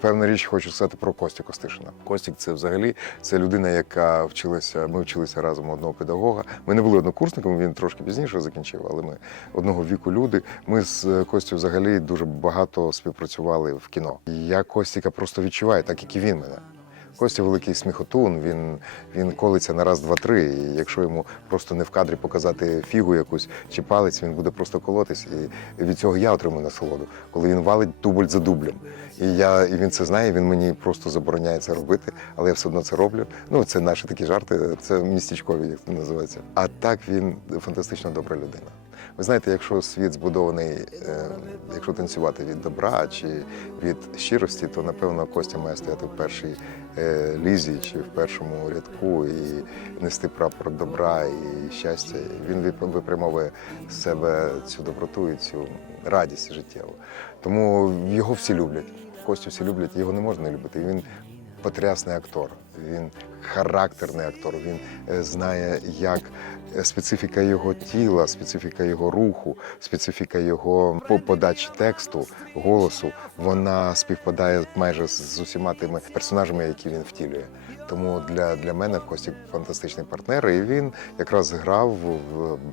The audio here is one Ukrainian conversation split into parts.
Певна річ хочу сказати про Костю Костишина. Костік це взагалі це людина, яка вчилася. Ми вчилися разом одного педагога. Ми не були однокурсниками, він трошки пізніше закінчив, але ми одного віку люди. Ми з Костю взагалі дуже багато співпрацювали в кіно. Я Костіка просто відчуваю, так як і він мене. Костя великий сміхотун, він, він колиться на раз, два, три. І якщо йому просто не в кадрі показати фігу якусь чи палець, він буде просто колотись. І від цього я отримую насолоду, коли він валить дубль за дублем. І я і він це знає, він мені просто забороняє це робити, але я все одно це роблю. Ну, це наші такі жарти, це містечкові, як це називається. А так він фантастично добра людина. Ви знаєте, якщо світ збудований, е, якщо танцювати від добра чи від щирості, то напевно Костя має стояти в першій е, лізі чи в першому рядку і нести прапор добра і щастя. Він вип- випрямовує з себе цю доброту і цю радість життєву. Тому його всі люблять. Костю всі люблять, його не можна не любити. Він потрясний актор, він характерний актор. Він е, знає, як е, специфіка його тіла, специфіка його руху, специфіка його по- подачі тексту, голосу. Вона співпадає майже з усіма тими персонажами, які він втілює. Тому для, для мене Костік фантастичний партнер, і він якраз грав,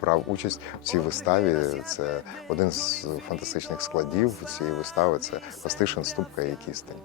брав участь в цій виставі. Це один з фантастичних складів цієї вистави. Це Костишин, Ступка і Кістень.